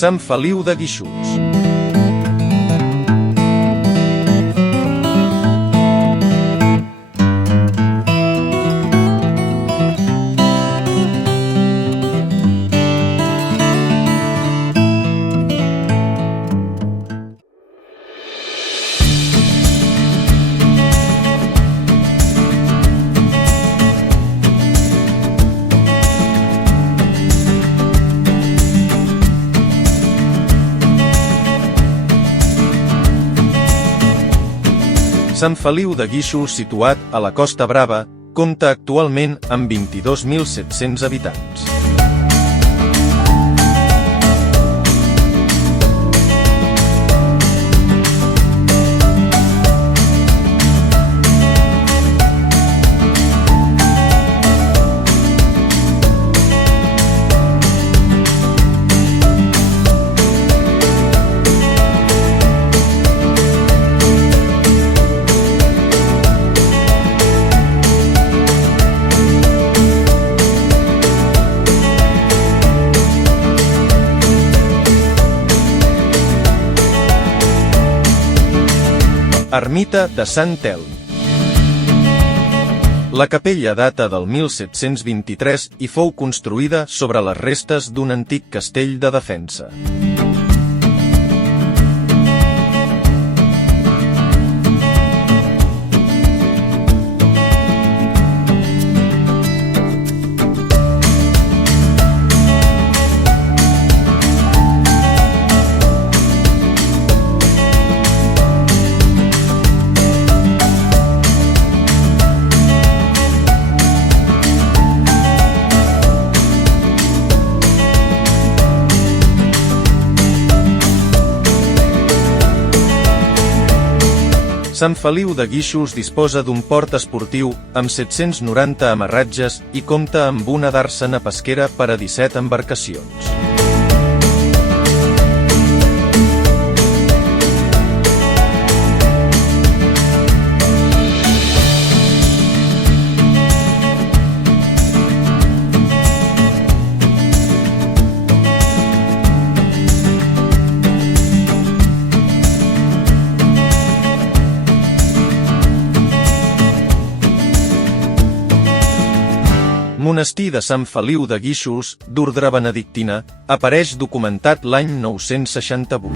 Sant Feliu de Guíxols. Sant Feliu de Guíxols, situat a la Costa Brava, compta actualment amb 22.700 habitants. Ermita de Sant Telm. La capella data del 1723 i fou construïda sobre les restes d'un antic castell de defensa. Sant Feliu de Guíxols disposa d'un port esportiu amb 790 amarratges i compta amb una dàrsena pesquera per a 17 embarcacions. Monestir de Sant Feliu de Guíxols, d'ordre benedictina, apareix documentat l'any 968.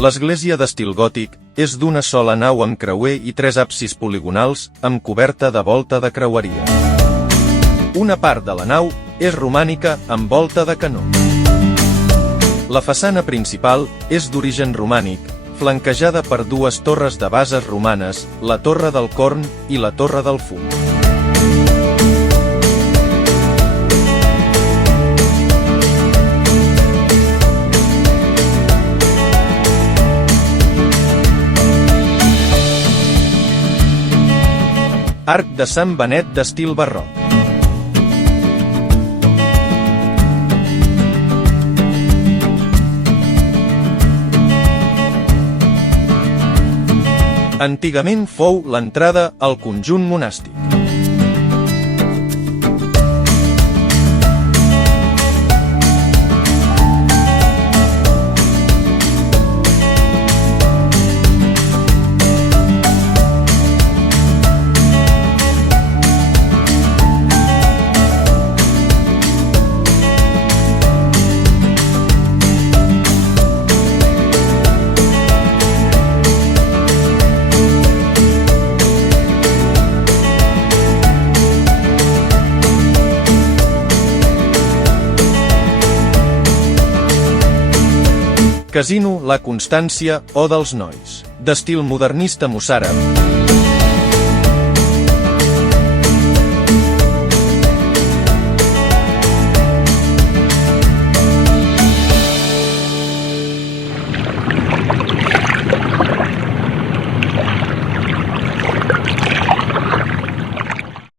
L'església d'estil gòtic és d'una sola nau amb creuer i 3 absis poligonals amb coberta de volta de creueria. Una part de la nau és romànica amb volta de canó. La façana principal és d'origen romànic, flanquejada per 2 torres de bases romanes, la Torre del Corn i la Torre del Fum. Arc de Sant Benet d'estil barroc. Antigament fou l'entrada al conjunt monàstic. Casino La Constància o dels Nois, d'estil modernista mossàrab.